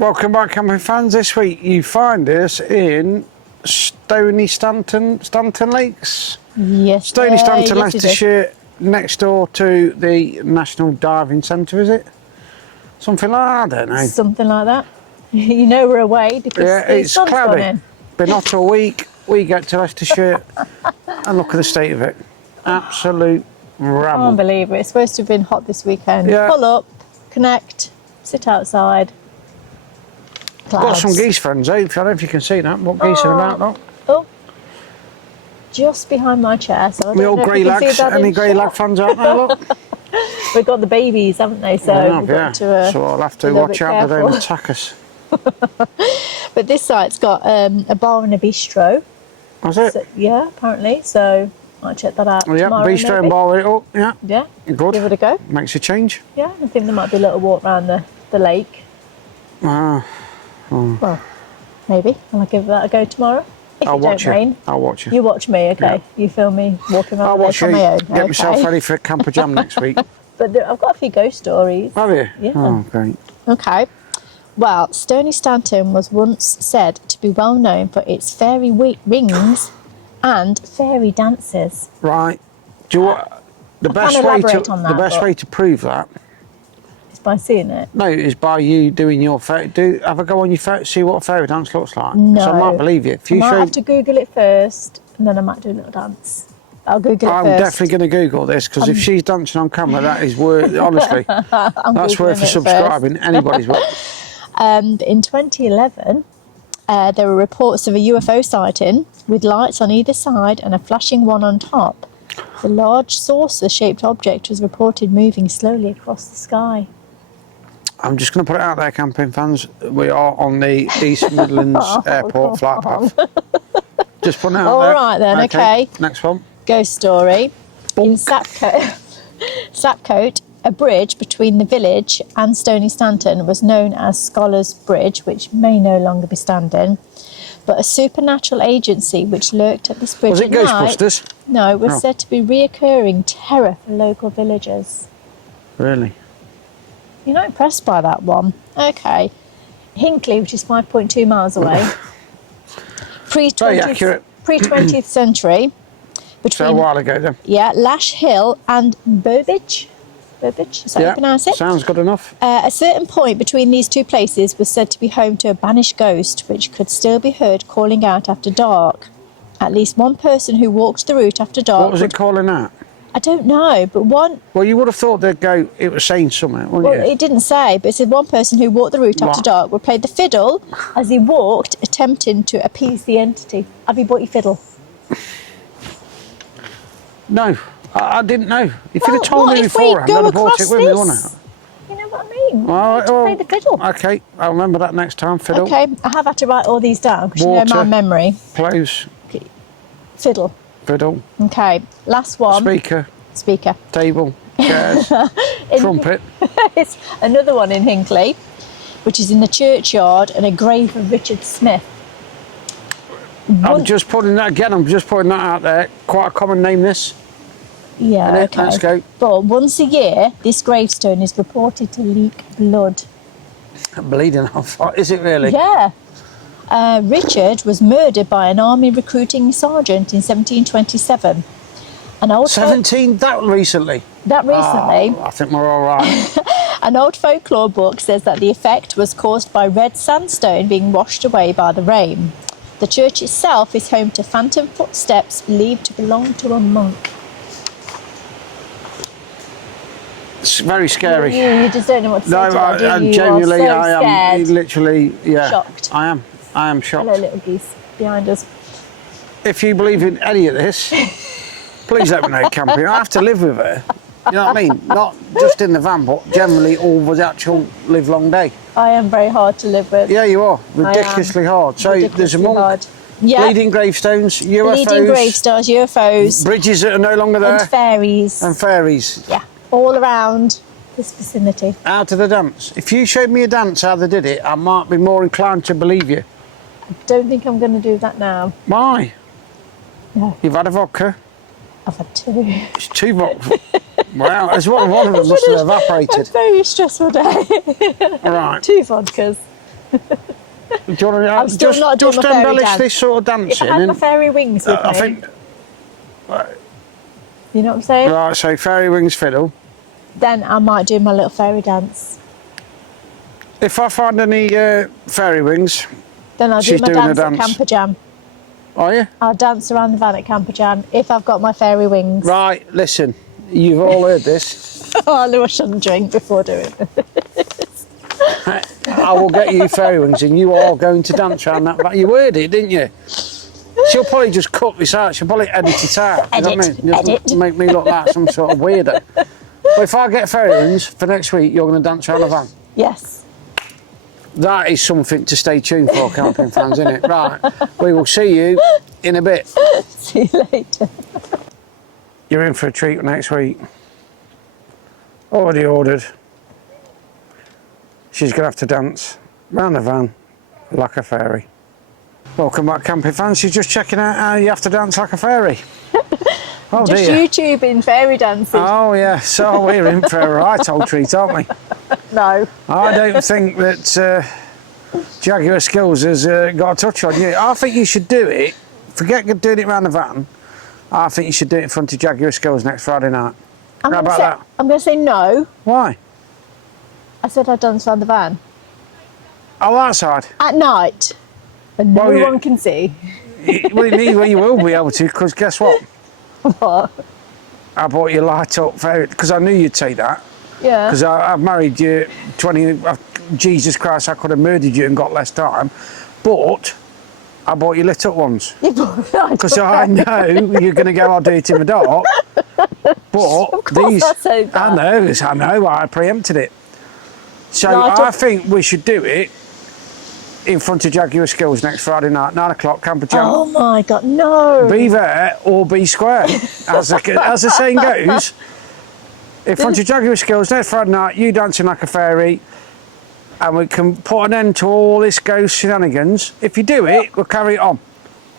Welcome back, camping fans. This week you find us in Stanton Lakes. Yes. Stanton, Leicestershire, next door to the National Diving Centre, is it? Something like that, I don't know. Something like that. You know we're away because the it's sun's cloudy. gone in. Been hot all week. We get to Leicestershire and look at the state of it. Absolute rabble. Can't believe it. It's supposed to have been hot this weekend. Yeah. Pull up, connect, sit outside. Clouds. Got some geese friends, eh? I don't know if you can see that. What geese are about, look? Oh, just behind my chair. So I don't The old know if grey you can see lags. that Any in grey shot. lag fans out there, look? We've got the babies, haven't they? So we've got to, so I'll have to be a little watch bit out they don't careful. attack us. But this site's got a bar and a bistro. That's it? So, yeah, apparently. So I'll check that out tomorrow. Bistro maybe. and bar it up. Yeah. Yeah. Good. Give it a go. Makes a change. Yeah, I think there might be a little walk around the lake. Well, maybe. I'll give that a go tomorrow. If I'll it watch don't you. rain. I'll watch you. You watch me, okay? Yeah. You film me walking around I'll the watch lake you. on my own. Get myself okay? ready for Camper Jam next week. But I've got a few ghost stories. Have you? Yeah. Oh, great. Okay. Well, Stony Stanton was once said to be well known for its fairy rings and fairy dances. Right. Do you want the best can't way elaborate to on that, but- way to prove that? It's by seeing it. No, is by you doing your have a go on your see what a fairy dance looks like. No. So I might believe you. If I you might show, have to Google it first, and then I might do a little dance. I'll Google it I'm first. definitely going to Google this because if she's dancing on camera, that is worth. Honestly, that's Googling worth it first. subscribing. Anybody's worth. In 2011, there were reports of a UFO sighting with lights on either side and a flashing one on top. The large saucer-shaped object was reported moving slowly across the sky. I'm just going to put it out there, camping fans. We are on the East Midlands Airport flight path. Just putting it out there. All right then, okay. Next one. Ghost story. In Sapcote, a bridge between the village and Stony Stanton was known as Scholars Bridge, which may no longer be standing. But a supernatural agency which lurked at this bridge Was it at night, Ghostbusters? no, it was No. said to be reoccurring terror for local villagers. Really? You're not impressed by that one? Okay. Hinkley, which is 5.2 miles away. Very accurate. Pre-20th century. So a while ago then. Yeah, Lash Hill and Burbage. Burbage, is that how you pronounce it? Sounds good enough. A certain point between these two places was said to be home to a banished ghost, which could still be heard calling out after dark. At least one person who walked the route after dark. What was it calling out? I don't know, but one. Well, you would have thought they'd go. It was saying something, wouldn't Well, you? it didn't say, but it said one person who walked the route after What? dark would play the fiddle as he walked, attempting to appease the entity. Have you bought your fiddle? No, I didn't know. If Well, you'd have told what me if we beforehand, go I'd have bought across it with me, this? wouldn't I? You know what I mean? All right, to play the fiddle. Okay, I'll remember that next time. Fiddle, Okay, I have had to write all these down because you know Water. my memory. plays, Fiddle. fiddle, Okay, last one. speaker, table, chairs, trumpet. It's another one in Hinkley, which is in the churchyard and a grave of Richard Smith. I'm just putting that out there. Quite a common name, this. Yeah, Innit? okay. Let's go. But once a year, this gravestone is reported to leak blood. Bleeding off. Is it really? Yeah. Richard was murdered by an army recruiting sergeant in 1727. An old 17. That recently. recently, Oh, I think we're all right. an old folklore book says that the effect was caused by red sandstone being washed away by the rain. The church itself is home to phantom footsteps believed to belong to a monk. It's very scary. You just don't know what to say No, to that, do you? I You genuinely, are so I am scared. literally, yeah. Shocked. I am shocked. Hello, little geese behind us. If you believe in any of this, please let me know, camping. I have to live with her. You know what I mean? Not just in the van, but generally all the actual live-long day. I am very hard to live with. Yeah, you are. Ridiculously hard. So there's a Ridiculously monk, hard. Yeah. bleeding gravestones, UFOs, Bleeding gravestones, UFOs, bridges that are no longer there, and fairies. and fairies. Yeah, all around this vicinity. How to the dance? If you showed me a dance how they did it, I might be more inclined to believe you. I don't think I'm going to do that now. Why? No, You've had a vodka? I've had two. It's 2 vodka. Wow, as one of them must have A evaporated. very stressful day. All right. 2 vodkas. Do you want I'm to still not doing just my fairy embellish dance. this sort of If dancing? I had my and- fairy wings with me, I think. you know what I'm saying? Right, so fairy wings fiddle. Then I might do my little fairy dance. If I find any fairy wings, Then I'll do She's my doing a dance at dance. Camper Jam. are you? I'll dance around the van at Camper Jam if I've got my fairy wings. Right, listen, you've all heard this. Oh, I knew I shouldn't drink before doing it. I will get you fairy wings and you are going to dance around that. But you heard it, didn't you? She'll probably just cut this out. She'll probably edit it out. You know what I mean? Just make me look like some sort of weirdo. But if I get fairy wings for next week, you're going to dance around the van. Yes. That is something to stay tuned for, camping fans, isn't it? Right, we will see you in a bit. See you later. You're in for a treat next week. Already ordered. She's going to have to dance round the van like a fairy. Welcome back, camping fans. She's just checking out how you have to dance like a fairy. Oh Just dear. YouTubing fairy dances. Oh yeah, so we're in for a right old treat, aren't we? No. I don't think that Jaguar Skills has got a touch on you. I think you should do it. Forget doing it around the van. I think you should do it in front of Jaguar Skills next Friday night. How about that? I'm going to say no. Why? I said I'd dance around the van. Oh, that side. At night. And no Well, yeah. one can see. Well, you will be able to, because guess what? What? I bought you light up fairy, because I knew you'd say that. Yeah. Because I've married you 20, Jesus Christ, I could have murdered you and got less time. But I bought you lit up ones. Because I know you're going to go, I'll do it in the dark. But Of course these, I said that. I know, I preempted it. So Light I up. think we should do it in front of Jaguar Skills next Friday night, 9 o'clock, Camper Jam. Oh my God, no. Be there or be square. As the saying goes, in front of Jaguar Skills next Friday night, you dancing like a fairy, and we can put an end to all this ghost shenanigans. If you do it, we'll carry it on.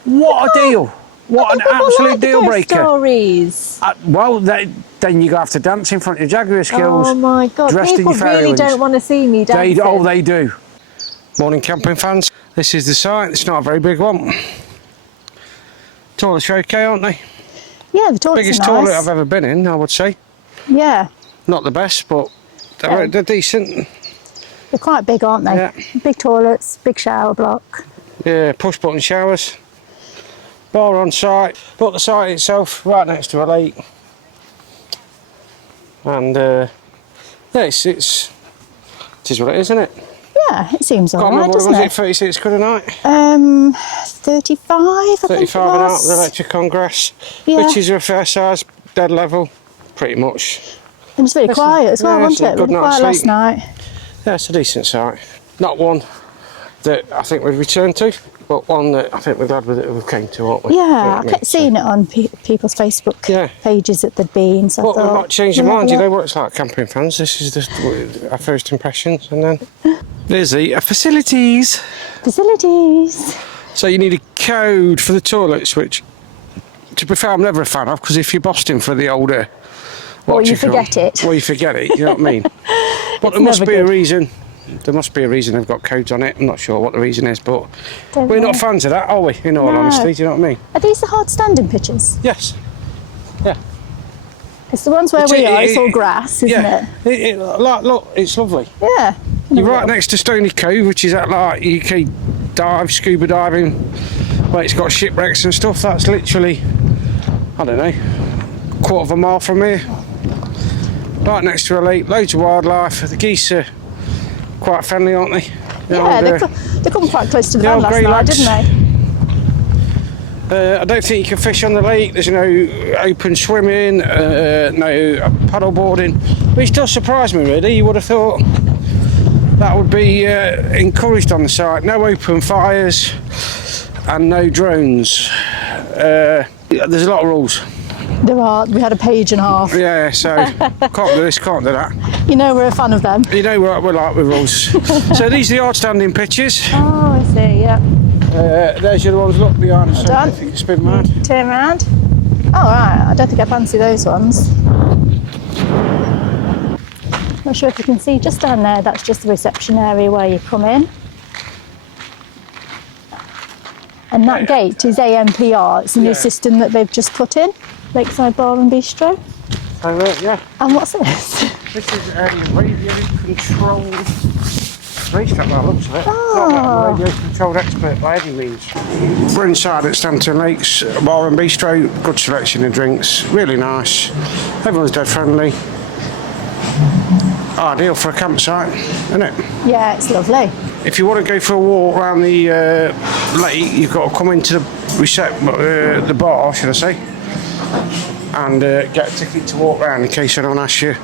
What a deal. What an People absolute like the deal ghost breaker. Stories. Well, then you have to dance in front of Jaguar Skills. Oh my God, dressed in people your fairy really wings. don't want to see me dancing. They do. Morning, camping fans. This is the site. It's not a very big one. Toilets are okay, aren't they? Yeah, the toilets Biggest are toilet nice. I've ever been in, I would say. Yeah, Not the best, but Yeah. they're decent. they're quite big, aren't they? Yeah. Big toilets, big shower block. Yeah, push button showers. Bar on site. But the site itself, right next to a lake. And yeah, it is what it is, isn't it? Yeah, it seems Can't alright, remember, doesn't was it it? 36 quid a night? 35, I think it 35 an hour was. with electric on grass. Yeah. Which is a fair size, dead level, pretty much. It was very Listen, quiet as well, yeah, it's wasn't a it? good Really night's quiet last sleep. night. Yeah, it's a decent site. Not one that I think we'd return to, but one that I think we're glad that we came to, aren't we? Yeah, You know what I mean? kept seeing it on people's Facebook Yeah. pages that they'd been. So Well, I we thought, might change your we'll have mind. a You know look. what it's like, camping fans. This is our first impressions, and then there's the facilities. Facilities. So you need a code for the toilets, which, to be fair, I'm never a fan of, because if you're Boston for the older, Or you forget it. Well, you forget it. You know what I mean? But It's there must never be a good. reason. There must be a reason they've got codes on it. I'm not sure what the reason is, but Don't we're know. not fans of that, are we? In all No. honesty, do you know what I mean? Are these the hard standing pitches? Yes. Yeah. It's the ones where It's- we are. It's it- all grass, isn't Yeah. it? Look, it's lovely. Yeah. You're right next to Stony Cove, which is at like UK dive, scuba diving, where it's got shipwrecks and stuff. That's literally, I don't know, quarter of a mile from here. Right next to a lake, loads of wildlife. The geese are quite friendly, aren't they? Yeah, they come quite close to the the van old last grey night, lads. didn't they? I don't think you can fish on the lake. There's no open swimming, no paddle boarding, which does surprise me really. You would have thought that would be encouraged on the site. No open fires and no drones. There's a lot of rules. There are. We had a page and a half. Yeah, so can't do this, can't do that. You know we're a fan of them. You know what we're like with rules. So these are the hard standing pitches. Oh, I see, yeah. There's your ones, look behind us. done. If you can spin round. Turn around. Oh, right. I don't think I fancy those ones. Not sure if you can see just down there, that's just the reception area where you come in. And that gate is AMPR. It's a new system that they've just put in. Lakeside Bar and Bistro. Oh, yeah. And what's this? This is a radio controlled racetrack by the looks of it. Oh. Not that I'm a radio controlled expert by any means. We're inside at Stanton Lakes Bar and Bistro. Good selection of drinks. Really nice. Everyone's dead friendly. Ideal for a campsite, isn't it? Yeah, it's lovely. If you want to go for a walk around the lake, you've got to come into the bar, should I say, and get a ticket to walk round in case anyone asks you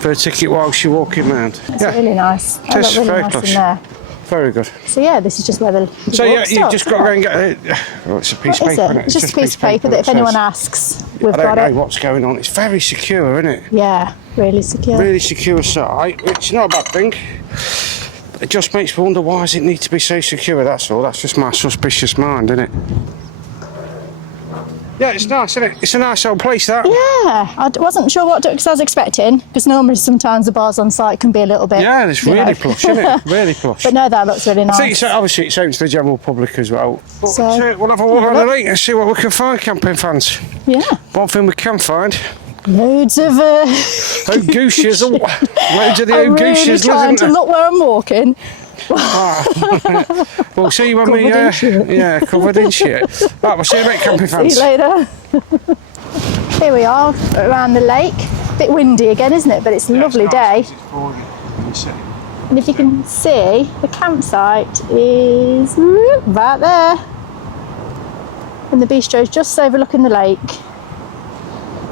for a ticket whilst you're walking round. It's really nice. It is really very nice plush. in there. Very good. So yeah, this is just where the So walk yeah, you've starts, just got to go and get it. Oh, it's a piece of What is paper, it? isn't it? It's just a piece of paper that if anyone asks, we've I got don't know it. what's going on. It's very secure, isn't it? Yeah, really secure. Really secure site, which is not a bad thing. It just makes me wonder, why does it need to be so secure, that's all. That's just my suspicious mind, isn't it? Yeah, it's nice, isn't it? It's a nice old place, that. Yeah, I wasn't sure what I was expecting, because normally sometimes the bars on site can be a little bit... Yeah, it's really plush, isn't it? Really plush. But no, that looks really nice. I think obviously it's open to the general public as well. But So, we'll have a walk around the lake and see what we can find, camping fans. Yeah. One thing we can find, Loads of... Ogooshes, loads of the I'm really Ogooshes, trying to isn't look where I'm walking. We'll see when we... Covered in shit. Yeah, covered in shit. Right, we'll see you later, camping fans. See you later. Here we are, around the lake. A bit windy again, isn't it? But it's a lovely day. And if you can see, the campsite is right there. And the bistro is just overlooking the lake.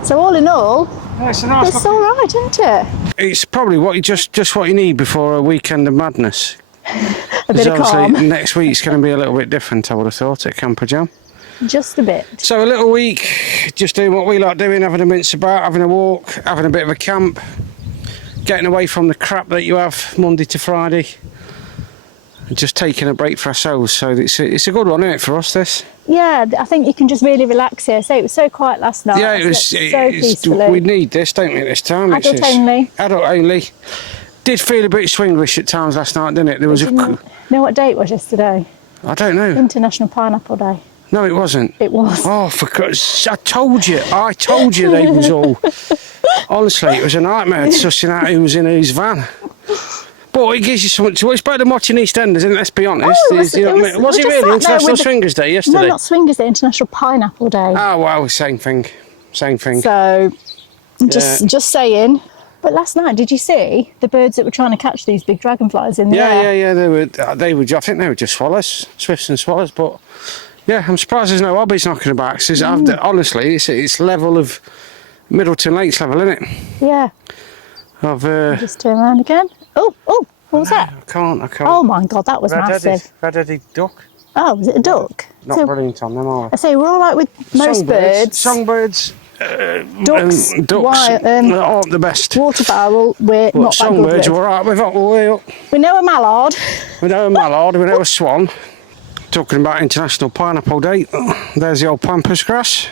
So all in all, Yeah, it's a nice it's all right, isn't it? It's probably what you just what you need before a weekend of madness. A bit of calm. Next week's going to be a little bit different, I would have thought, at Camper Jam. Just a bit. So a little week, just doing what we like doing, having a mince about, having a walk, having a bit of a camp, getting away from the crap that you have Monday to Friday, and just taking a break for ourselves. So it's a good one, isn't it, for us, this? Yeah, I think you can just really relax here. So it was so quiet last night. Yeah, it so peacefully. we need this, don't we, this time? Adult only. Adult only. Did feel a bit swinglish at times last night, didn't it? There was Know what day it was yesterday? I don't know. International Pineapple Day. No, it wasn't. It was. Oh, for God's... I told you they was all... Honestly, it was a nightmare sussing out who was in whose van. But it gives you something to... It's better than watching EastEnders, isn't it? Let's be honest. Oh, was it really International Swingers Day yesterday? No, not Swingers Day, International Pineapple Day. Oh, well, same thing. Same thing. So, just saying. But last night, did you see the birds that were trying to catch these big dragonflies in the air? Yeah. They were. I think they were just swallows, swifts and swallows. But yeah, I'm surprised there's no hobbies knocking about. Cause honestly, it's level of Middleton Lakes level, isn't it? Yeah. Just turn around again. Oh, what was that? I can't. Oh my God, that was massive. Red-headed duck. Oh, was it a duck? Not brilliant on them, are I say we're all right with most birds. Songbirds. Ducks aren't the best. Waterfowl, we're not that songbirds good are alright with. We know a mallard. We know a mallard, we know a swan. Talking about International Pineapple Day, there's the old pampas grass.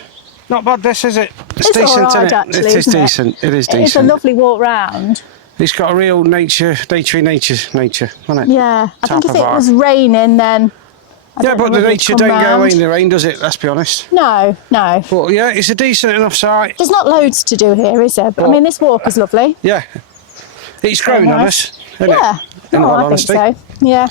Not bad this, is it? It's decent, all right, isn't it? actually, It is isn't it? decent. It is decent. It's a lovely walk round. It's got a real nature, hasn't it? Yeah, I think Type if of it vibe. was raining then... Yeah, but the nature don't go away in the rain, does it? Let's be honest. No. But yeah, it's a decent enough site. There's not loads to do here, is there? But I mean, this walk is lovely. Yeah. It's grown on us, isn't Yeah. it? In all I honesty. think so. Yeah.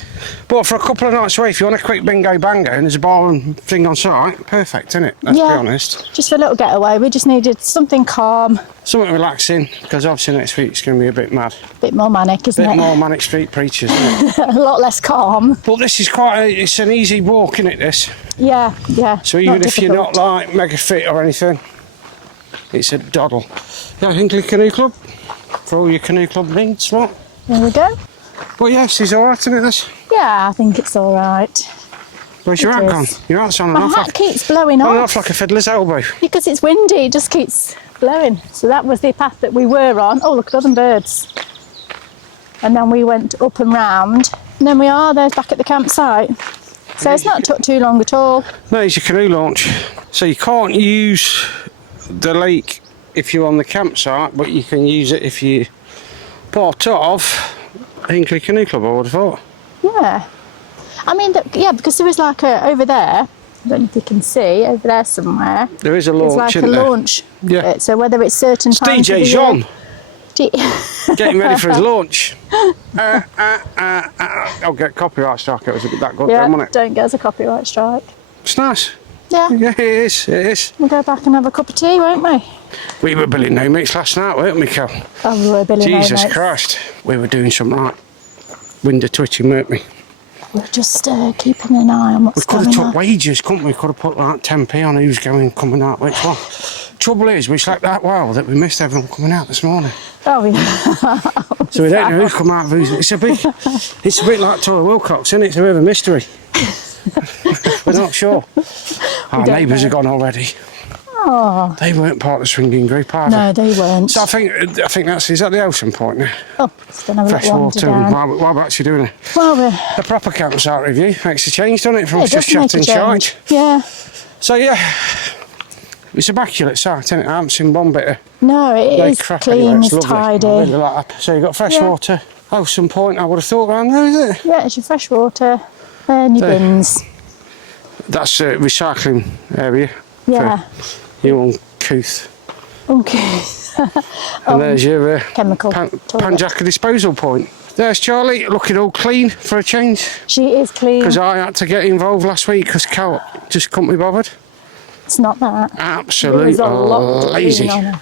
But for a couple of nights away, if you want a quick bingo bango and there's a bar and thing on site, perfect, isn't it? Let's be honest. Just for a little getaway. We just needed something calm. Something relaxing, because obviously next week's going to be a bit mad. A bit more manic, isn't A bit it? more manic street preachers, isn't it? A lot less calm. But this is it's an easy walk, isn't it, this? Yeah. So even if you're not like mega fit or anything, it's a doddle. Yeah, Hinkley Canoe Club, for all your canoe club needs, right? There we go. But yes, it's alright, isn't it, this? Yeah, I think it's all right. Where's your hat is. gone? Your hat's on and My off. hat keeps blowing On and off off like a fiddler's elbow. because it's windy. It just keeps blowing. So that was the path that we were on. Oh, look at them birds. And then we went up and round. And then there's back at the campsite. So it's not took too long at all. No, it's your canoe launch. So you can't use the lake if you're on the campsite, but you can use it if you part of Hinkley Canoe Club, I would have thought. Yeah. I mean, yeah, because there is like over there. I don't know if you can see over there somewhere. There is a launch, It's like isn't a there? launch. Yeah. Bit. So whether it's certain It's times of DJ the Jean year- getting ready for his launch. I'll get copyright strike. It was a bit that good, yeah, then, wasn't it? don't get us a copyright strike. It's nice. Yeah. Yeah, it is. It is. We'll go back and have a cup of tea, won't we? We were billing no mates last night, weren't we, Cal? Oh, we were billing Jesus no mates. Christ. We were doing some right window twitching, weren't we? We're just keeping an eye on We what's could going have on. took wages, couldn't we? Could have put like 10p on who's going coming out which one. Trouble is, we slept that well that we missed everyone coming out this morning. Oh, yeah. So we don't know who's come out of who's. It's a bit like Toy Wilcox, isn't it? It's a bit of a mystery. We're not sure. Our don't neighbours know. are gone already. Oh, They weren't part of the swinging group either. no, they weren't. So I think is that the ocean point now? Oh, just gonna have a Fresh little water. wander down. Why we're actually doing Well, we're... a proper campsite review. Makes a change, doesn't it? From Yeah, us just it does make chatting a change. shite. Yeah. So yeah, it's immaculate site, isn't it? I haven't seen one bit of No, it no is crap clean, anywhere. it's lovely. tidy. I really like that. So you've got fresh Yeah. water. Ocean Point, I would have thought around there, is it? Yeah, it's your fresh water and your There. bins. That's a recycling area. Yeah. For you uncouth. Okay. And there's your Chemical toilet. Panjaka disposal point. There's Charlie, looking all clean for a change. She is clean. Because I had to get involved last week because Cal just couldn't be bothered. It's not that. Absolute There was a lot to lazy. clean on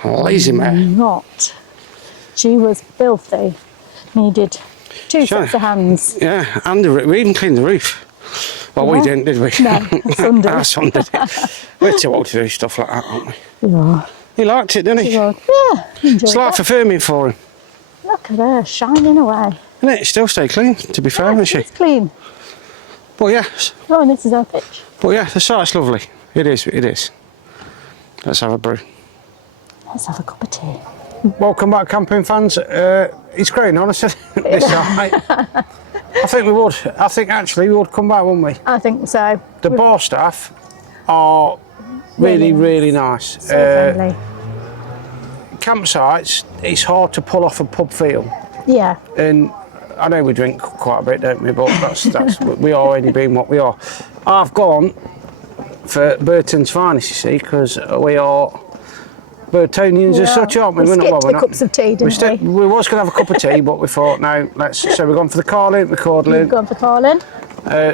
her. Lazy man. Not. She was filthy. Needed two Sure. sets of hands. Yeah, and we even cleaned the roof. Well, we Yeah. didn't, did we? No, Son did. Our son did it. We're too old to do stuff like that, aren't we? Yeah. He liked it, didn't he? Yeah, enjoyed It's like it. affirming for him. Look at her shining away. Isn't it? Still stay clean, to be fair, isn't she? It's clean. But yeah, Oh, and this is our pitch. the site's lovely. It is, it is. Let's have a brew. Let's have a cup of tea. Welcome back, camping fans. It's growing on us this side. I think we would. I think actually we would come back, wouldn't we? I think so. The bar staff are really, really nice. So friendly. Campsites, it's hard to pull off a pub feel. Yeah. And I know we drink quite a bit, don't we? But that's we are only being what we are. I've gone for Burton's finest, you see, because we are Burtonians as such, aren't we? We We're not- skipped well, the we're not- cups of tea, didn't we? We was going to have a cup of tea, but we thought, no, let's. So we've gone for the Carlin, the We've Cordlin. gone for Carlin.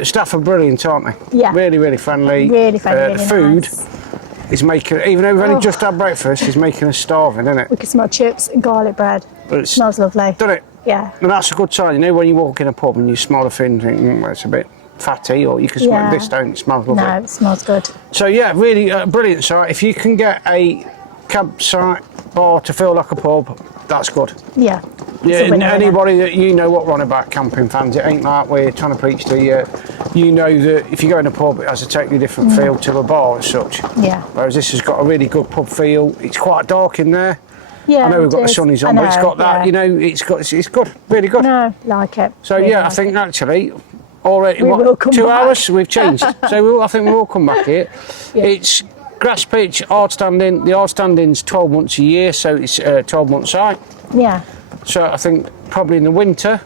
Staff are brilliant, aren't they? Yeah. Really, really friendly. Really friendly. The really food nice. is making, even though we've only Oh. just had breakfast, is making us starving, isn't it? We can smell chips and garlic bread. It's Smells lovely. done it. Yeah. And that's a good sign, you know, when you walk in a pub and you smell the food and think, well, it's a bit fatty, or you can smell Yeah. this, don't it? It smells lovely. No, it smells good. So yeah, really brilliant site. If you can get a campsite bar to feel like a pub, that's good. Yeah. Yeah, It's a and winner, anybody that you know what we're on about camping fans, it ain't like we're trying to preach to you. You know that if you go in a pub, it has a totally different feel to a bar as such. Yeah. Whereas this has got a really good pub feel. It's quite dark in there. Yeah. I know we've it got the is. sunnies I on, but it's know, got that. yeah. You know, it's good, really good. No, like it. So Really yeah, I like think it. actually already We will come 2 back. hours we've changed. So I think we'll all come back here. Yeah. It's grass pitch, hard standing. The hard standing's 12 months a year, so it's a 12-month site. Yeah. So I think probably in the winter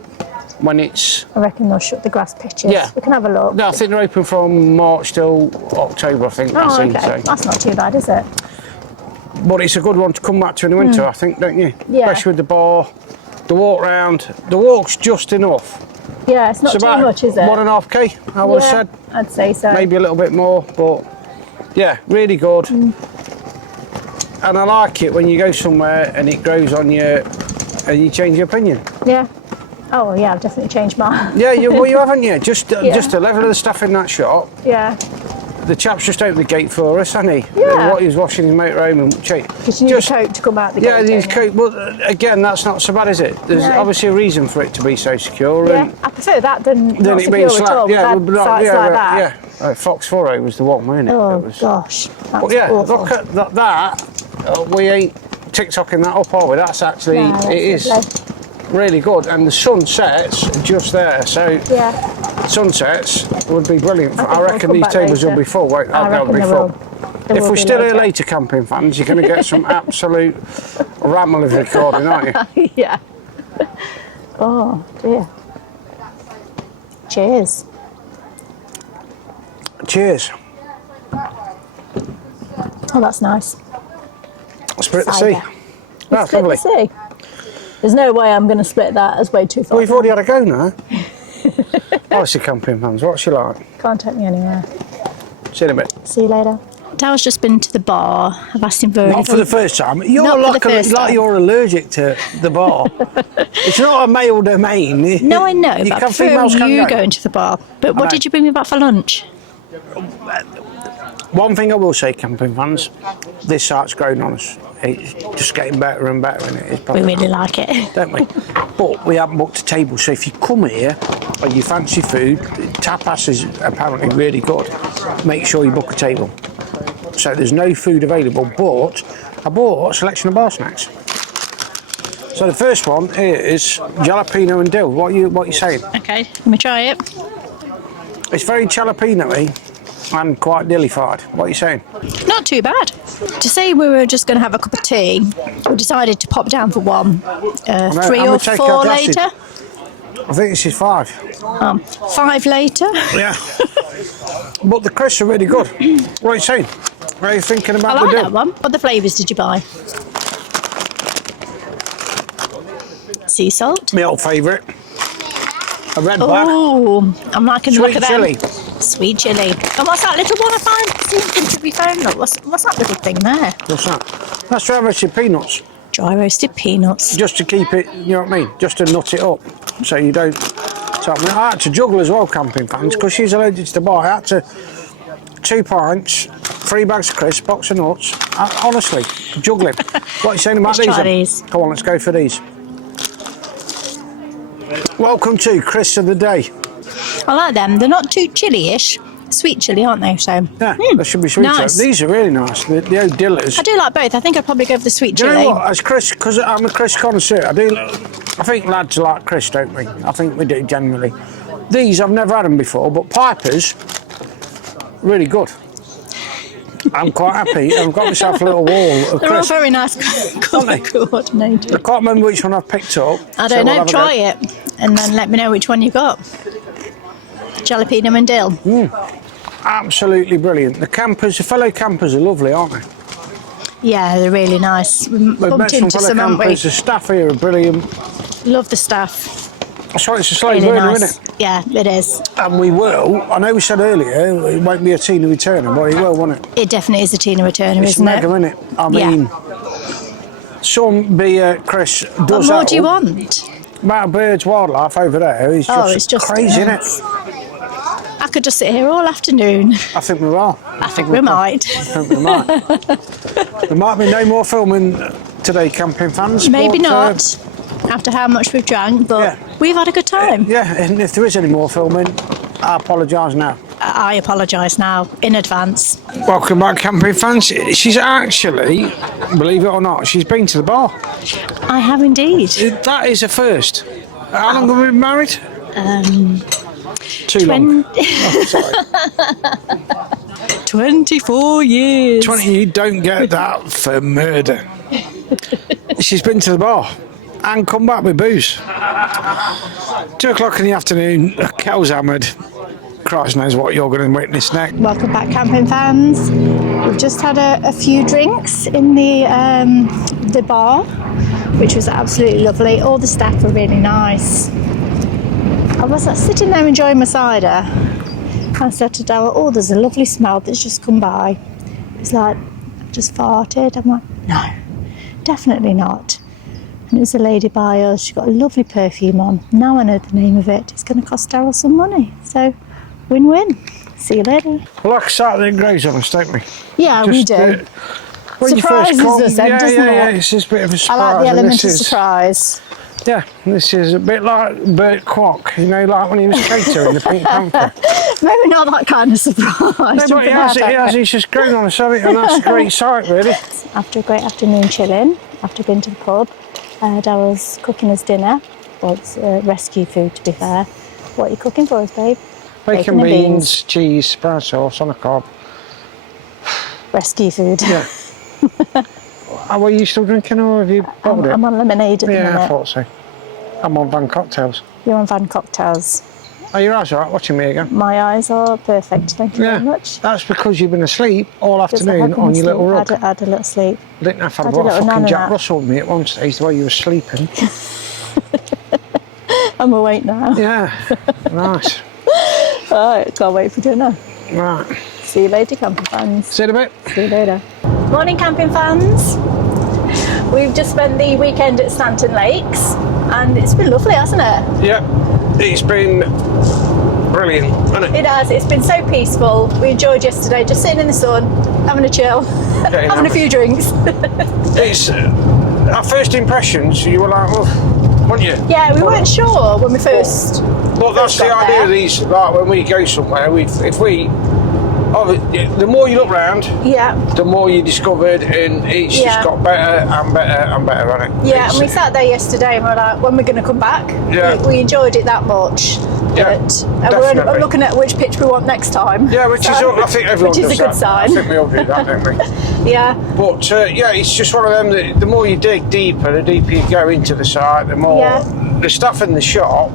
when it's I reckon they'll shut the grass pitches. Yeah. We can have a look. no, I think they're open from March till October. I think Oh, I seem okay. to say. That's not too bad, is it? But it's a good one to come back to in the winter, I think, don't you? Yeah. Especially with the bar, the walk round. The walk's just enough. Yeah, it's not It's too about much, is it? 1.5k, I would have said. I'd say so. Maybe a little bit more, but yeah, really good. And I like it when you go somewhere and it grows on you and you change your opinion. Yeah. Oh, well, yeah, I've definitely changed mine. Yeah, you haven't you? Just Yeah. the level of the staff in that shop. Yeah. The chap's just opened the gate for us, hasn't he? Yeah. What he was washing his motorhome and Because you need a coat to come out the Yeah, gate. these don't you? coat. But again, that's not so bad, is it? There's No. obviously a reason for it to be so secure. Yeah, And I prefer that than then not it secure being at slapped. all. Yeah, We've but had sites like that. yeah. Fox Furrow was the one, wasn't it? Oh, It was, gosh. That's But yeah, awful. look at that. We ain't TikToking that up, are we? That's actually, No, that's it is lovely. really good. And the sun sets just there, so Yeah. sunsets would be brilliant. think I we'll reckon come these back tables later. will be full, won't they? I They'll reckon be they full. will. They If will we're be still here later. later, camping fans, you're going to get some absolute ramble of recording, aren't you? Yeah. Oh, dear. Cheers. Cheers. Oh, that's nice. Split the Cider. sea. That's Split lovely. the sea. There's no way I'm going to split that. That's way too far. Well, you've already had a go now. Honestly, camping fans, what's she like? Can't take me anywhere. See you in a bit. See you later. Daryl's just been to the bar. I've asked him for Not for the first time. You're Not for like, the first time. you're allergic to the bar. It's not a male domain. No, I know, You but I can- prefer females can you go. going to the bar. But what know. did you bring me back for lunch? One thing I will say, camping fans, this site's grown on us. It's just getting better and better, and it's We probably really like it. don't we? But we haven't booked a table, so if you come here and you fancy food, tapas is apparently really good. Make sure you book a table. So there's no food available, but I bought a selection of bar snacks. So the first one is jalapeno and dill. What are you saying? Okay, let me try it. It's very jalapeno-y and quite dillified. What are you saying? Not too bad. To say we were just going to have a cup of tea, we decided to pop down for one. 3 I'm or gonna take 4 our glasses. later. I think this is 5. 5 later. Yeah. But the crisps are really good. What are you saying? What are you thinking I about like the that dill? one. What the flavours did you buy? Sea salt. My old favourite. A red bag. Oh, I'm liking the look Sweet of them. chilli. Sweet chilli. And what's that little one I find? Seems to be found. Look, what's that little thing there? What's that? That's dry roasted peanuts. Dry roasted peanuts. Just to keep it, you know what I mean? Just to nut it up. So you don't... So I had to juggle as well, camping fans, because she's allergic to the bar. I had to... 2 pints, 3 bags of crisps, box of nuts. Honestly, juggling. What are you saying about Let's these? try then? these. Come on, let's go for these. Welcome to Chris of the Day. I like them. They're not too chilly-ish. Sweet chilli, aren't they? So Yeah, they should be sweet. nice. These are really nice. The old dillers. I do like both. I think I'd probably go for the sweet Do you chilli. know what? As Chris, because I'm a Chris connoisseur, I think lads like Chris, don't we? I think we do generally. These I've never had them before, but Piper's really good. I'm quite happy. I've got myself a little wall of They're all Chris. very nice colour coordinated. I can't remember which one I've picked up. I so don't we'll know. have a Try go. it and then let me know which one you got. Jalapeno and dill. Absolutely brilliant. The fellow campers are lovely, aren't they? Yeah, they're really nice. We We've met bumped some into fellow some, haven't we? campers. The staff here are brilliant. Love the staff. That's right, it's a slow Really burner, nice. isn't it? Yeah, it is. And we will. I know we said earlier it won't be a Tina returner, but it will, won't it? It definitely is a Tina returner, It's isn't mega, it? isn't it? I Yeah. mean, some beer, Chris What does more that. do you want? Amount of birds, wildlife over there is just, Oh, it's just crazy, isn't nuts. it? I could just sit here all afternoon. I think we will. I think we might. I think we might. There might be no more filming today, camping fans. Maybe but, not, after how much we've drank, but yeah. we've had a good time. Yeah, and if there is any more filming, I apologise now. I apologise now, in advance. Welcome back, camping fans. She's actually, believe it or not, she's been to the bar. I have indeed. That is a first. How long have we been married? Too long. Oh, sorry. 24 years. 20, you don't get that for murder. She's been to the bar and come back with booze. 2 o'clock in the afternoon, Kel's hammered. Christ knows what you're going to witness next. Welcome back, camping fans. We've just had a few drinks in the bar, which was absolutely lovely. All the staff were really nice. I was sitting there enjoying my cider. I said to Darryl, "Oh, there's a lovely smell that's just come by." It's like, I've just farted. I'm like, no, definitely not. And it was a lady by us. She got a lovely perfume on. Now I know the name of it. It's going to cost Darryl some money. So, win-win. See you later. We like Saturday that grows on us, don't we? Yeah, we do. When you first Surprises come, us then, yeah, doesn't yeah, it? it's just a bit of a I surprise. like the and element of this is- surprise. Yeah, this is a bit like Bert Kwok, you know, like when he was Cater in the Pink Panther. Maybe not that kind of surprise. No, but he's just grown on us, hasn't he? And that's a great sight, really. After a great afternoon chilling, after being to the pub, Darryl's cooking us dinner. Well, it's rescue food, to be fair. What are you cooking for us, babe? Bacon, and beans, cheese, sprout sauce on a cob. Rescue food. Yeah. Are you still drinking or have you bottled it? I'm on lemonade at the Yeah, I minute. thought so. I'm on Van Cocktails. You're on Van Cocktails. Oh, your eyes all right? Watching me again? My eyes are perfect, thank you very much. That's because you've been asleep all Because I afternoon have been on your little asleep. rug. Had a little sleep. I didn't have to have Had a a little fucking nana Jack nap. Russell with me at one stage the way you were sleeping. I'm awake now. Yeah, nice. Right, can't wait for dinner. Right, See you later, camping fans. see you in a bit. See you later. Morning, camping fans. We've just spent the weekend at Stanton Lakes, and it's been lovely, hasn't it? Yeah, it's been brilliant, hasn't it? It has. It's been so peaceful. We enjoyed yesterday, just sitting in the sun, having a chill, having a few drinks. It's our first impressions. You were like, oh, weren't you? Yeah, we weren't sure when we first. But that's the got idea there. of these. Like when we go somewhere, the more you look round, Yeah. the more you discovered, and it's Yeah. just got better and better and better, hasn't it? Yeah, and we sat there yesterday and we were like, when we're going to come back? Yeah. We enjoyed it that much. Yeah, And we're definitely. looking at which pitch we want next time. Yeah, which is, I think everyone which is does a good that. sign. I think we all do that, don't we? Yeah. But yeah, it's just one of them that the more you dig deeper, the deeper you go into the site, the more the stuff in the shop,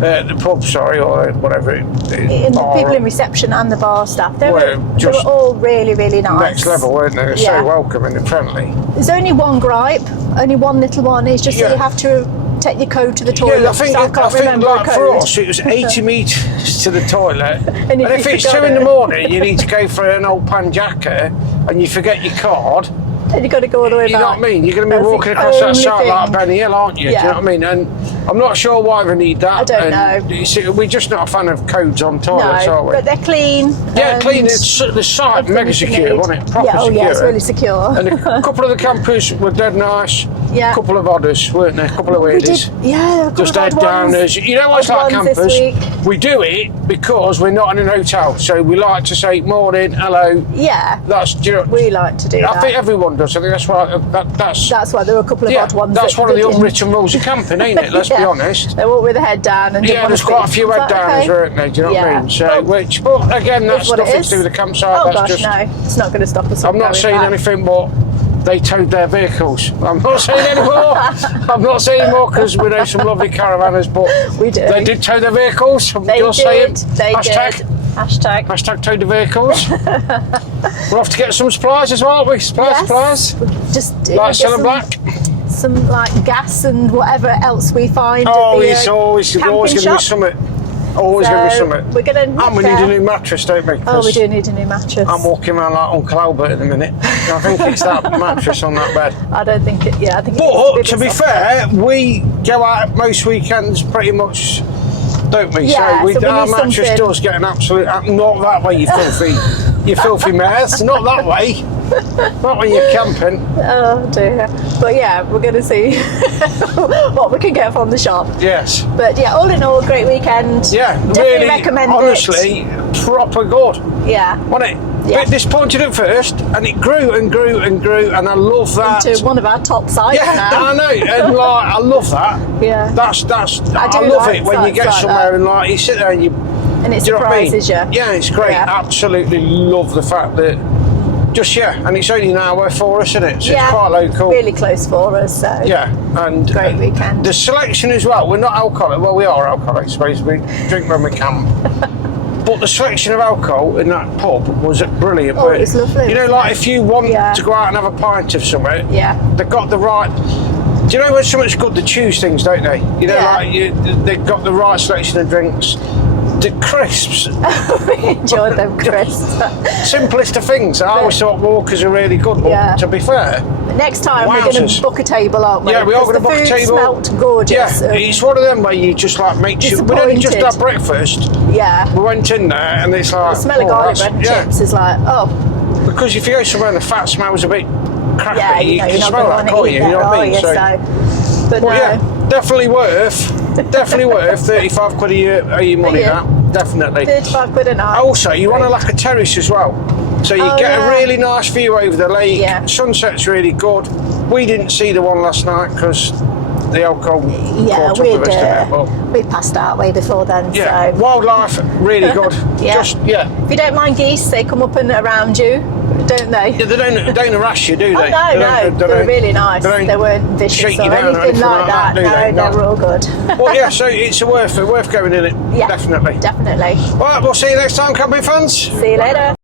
the pub, sorry, or whatever it is. And the people in reception and the bar staff, they were just all really, really nice. next level, weren't they? They're so welcoming and friendly. There's only one gripe, only one little one, is just that you have to take your code to the toilet. Yeah, I think remember like a for code. us, it was 80 metres to the toilet. And if it's 2 in the morning, you need to go for an old panjaka and you forget your card. And you've got to go all the way You know back. what I mean? You're going to be That's walking the across that only site like thing. Benny Hill, aren't you? Yeah. Do you know what I mean? And I'm not sure why we need that. I don't and know. You see, we're just not a fan of codes on toilets, No, are we? but they're clean. Yeah, and clean. The site mega everything you secure, need. wasn't it? Proper Yeah, secure. yeah, it's really secure. And a couple of the campers were dead nice. Yeah. A couple of odders, weren't there? A couple of We weirdies. did, yeah, a couple Just of head odd ones. downers. You know what's Odd like ones this campers? week. We do it because we're not in an hotel, so we like to say morning, hello. Yeah, That's we like to do that. I think everyone does. I think that's why That's why there were a couple of odd ones. That's that one of the didn't. unwritten rules of camping, ain't it? Let's be honest. They walked with their head down and Yeah, there's quite a few head downers, weren't there? Do you know what I mean? So, but again, that's what it nothing is. to do with the campsite. Oh that's gosh, just, no, it's not going to stop us. I'm not saying anything, but they towed their vehicles. I'm not saying anymore. I'm not saying anymore because we know some lovely caravanners, but we do. They did tow their vehicles. They You're did. saying They hashtag, did. Hashtag. Hashtag tow the vehicles. We'll have to get some supplies as well, aren't we? Supplies. Just Like Selling Black. Some like gas and whatever else we find. Oh, at the, it's always going to be shop. something. Always going to be something. We're going to. And we need a new mattress, don't we? Oh, we do need a new mattress. I'm walking around like Uncle Albert at the minute. I think it's that mattress on that bed. I don't think it. Yeah, I think. But to be fair, we go out most weekends pretty much, don't we? Yeah, so we our need mattress something. does get an absolute. Not that way, you filthy mares. Not that way. Not when you're camping. Oh dear. But yeah, we're going to see what we can get from the shop. Yes. But yeah, all in all, great weekend. Yeah, Definitely really, recommend honestly, proper good. Yeah. Wasn't it? Yeah. Bit disappointed at first, and it grew and grew and grew, and I love that. Into one of our top sites Yeah, now. I know, and like I love that. Yeah. That's. I do love like it when you sites get like somewhere that. and like you sit there and you. And it Do you know what I mean? surprises you. Yeah, it's great. Yeah. Absolutely love the fact that. And it's only an hour for us, isn't it? So Yeah. it's quite local. Really close for us. So. Yeah, and Great weekend. The selection as well. We're not alcoholic. Well, we are alcoholic, I suppose. We drink when we can. But the selection of alcohol in that pub was brilliant. Oh, it was lovely, You know, wasn't like it? if you want Yeah. to go out and have a pint of something, Yeah. they've got the right. Do you know when something's good, they choose things, don't they? You know, Yeah. they've got the right selection of drinks. The crisps, We enjoyed them, Chris. simplest of things. I always thought Walkers are really good, but Yeah. to be fair, Next time we're going to Wowzers. book a table, aren't we? yeah, we are going to book a The food table. smelt gorgeous. Yeah, it's one of them where you just like make sure. We didn't just Disappointed. have breakfast. Yeah. We went in there and it's like The smell of garlic that's- bread and yeah. chips is like, oh, Because if you go somewhere and the fat smells a bit crappy, yeah, you you're can not smell going that, to can't want to you? eat You know that, what I are mean? you? So, But well, no. yeah, definitely worth 35 quid of your money. Yeah. That definitely. 35 quid a night. Also, you want like a terrace as well, so you get yeah. a really nice view over the lake. Yeah. Sunset's really good. We didn't see the one last night because the alcohol Yeah, caught up with us, didn't it? But, we passed out way before then. yeah, So wildlife really good. Yeah. Just if you don't mind geese, they come up and around you. don't they? Yeah, they don't harass you, do they? Oh, no, they were really nice. They weren't vicious shake you or down or anything like that. do they? No, they were all good. Well, yeah, so it's worth going in it. Yeah, Definitely. Definitely. All right, we'll see you next time, camping fans. See you later.